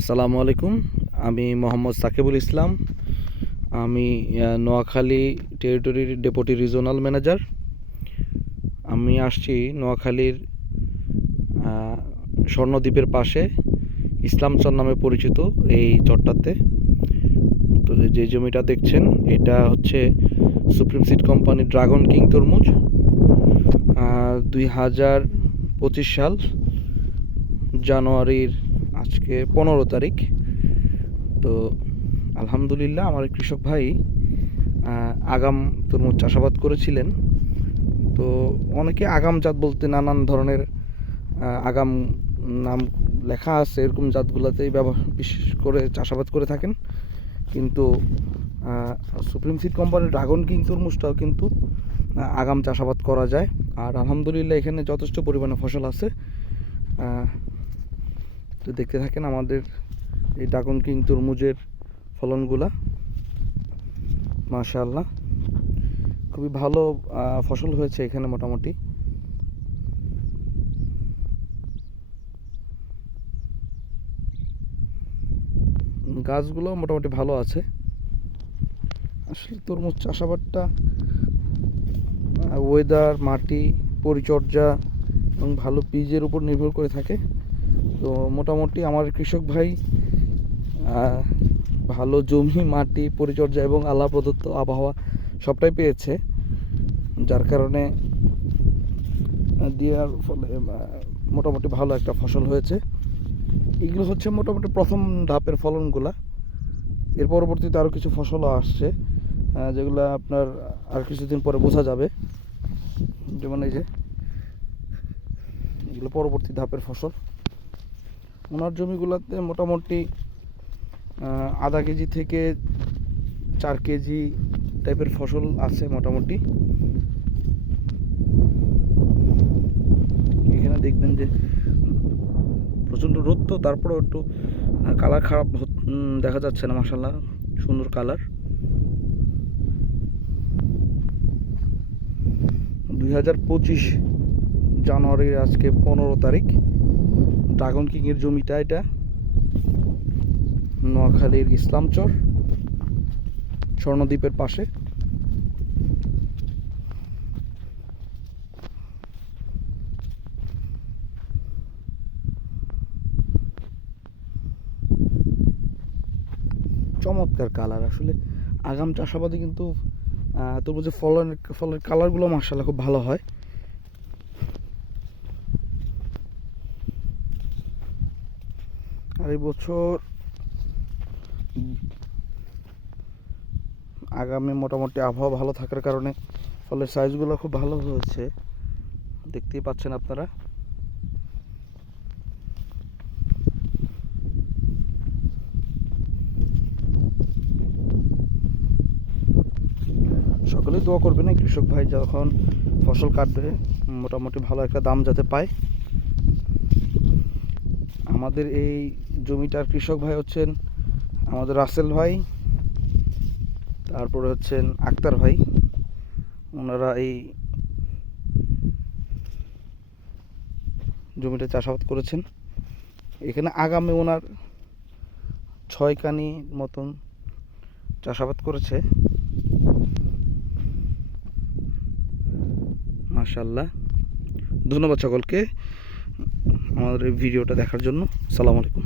আসসালামু আলাইকুম। আমি মোহাম্মদ সাকিবুল ইসলাম। আমি নোয়াখালী টেরিটরির ডেপুটি রিজনাল ম্যানেজার। আমি আসছি নোয়াখালীর স্বর্ণদ্বীপের পাশে ইসলামচর নামে পরিচিত এই চরটাতে। তো যে জমিটা দেখছেন, এটা হচ্ছে Supreme Seed company Dragon King তরমুজ। দুই হাজার পঁচিশ সাল জানুয়ারির আজকে পনেরো তারিখ। তো আলহামদুলিল্লাহ আমার কৃষক ভাই আগাম তরমুজ চাষাবাদ করেছিলেন। তো অনেকে আগাম জাত বলতে নানান ধরনের আগাম নাম লেখা আছে, এরকম জাতগুলোতেই ব্যবহার বিশেষ করে চাষাবাদ করে থাকেন। কিন্তু সুপ্রিম সিড কোম্পানির ড্রাগন কিং তরমুজটাও কিন্তু আগাম চাষাবাদ করা যায়। আর আলহামদুলিল্লাহ এখানে যথেষ্ট পরিমাণে ফসল আছে। তো দেখতে থাকেন আমাদের এই ড্রাগন কিং তরমুজের ফলনগুলা। মাশাআল্লাহ। খুবই ভালো ফসল হয়েছে এখানে মোটামুটি। গাছগুলো মোটামুটি ভালো আছে। আসলে তরমুজ চাষাবাদটা ওয়েদার মাটি, পরিচর্যা এবং ভালো বীজের উপর নির্ভর করে থাকে। তো মোটামুটি আমার কৃষক ভাই ভালো জমি, মাটি, পরিচর্যা এবং আল্লাহ প্রদত্ত আবহাওয়া সবটাই পেয়েছে। যার কারণে দেওয়ার ফলে মোটামুটি ভালো একটা ফসল হয়েছে। এগুলো হচ্ছে মোটামুটি প্রথম ধাপের ফলনগুলা। এর পরবর্তীতে আরও কিছু ফসলও আসছে যেগুলো আপনার আর কিছুদিন পরে বোঝা যাবে। যেমন এই যে, এগুলো পরবর্তী ধাপের ফসল। ওনার জমিগুলোতে মোটামুটি আধা কেজি থেকে চার কেজি টাইপের ফসল আছে মোটামুটি। এখানে দেখবেন যে প্রচণ্ড রোদ তো, তারপরেও একটু কালার খারাপ দেখা যাচ্ছে না মাসাল্লাহ সুন্দর কালার। দুই হাজার পঁচিশ জানুয়ারির আজকে পনেরো তারিখ। ড্রাগন কিংয়ের জমিটা এটা। নোয়াখালীর ইসলামচর স্বর্ণদ্বীপের পাশে। চমৎকার কালার। আসলে আগাম চাষাবাদে কিন্তু আহ, তরমুজের ফলনের ফলের কালারগুলো মার্শাল্লাহ খুব ভালো হয়। আর এই বছর। আগামী মোটামুটি আবহাওয়া ভালো থাকার কারণে ফলের সাইজগুলো খুব ভালো হয়েছে। দেখতেই পাচ্ছেন আপনারা। সকলেই দোয়া করবেন এই কৃষক ভাই যখন ফসল কাটবে, মোটামুটি ভালো একটা দাম যাতে পায়। আমাদের এই জমিটার কৃষক ভাই হচ্ছেন আমাদের রাসেল ভাই, তারপরে হচ্ছেন আক্তার ভাই। ওনারা এই জমিটা চাষাবাদ করেছেন। এখানে আগামী ওনার ছয় কানি মতন চাষাবাদ করেছে। মাশাল্লাহ ধন্যবাদ সকলকে। আমাদের ভিডিওটা দেখার জন্য। সালাম আলাইকুম।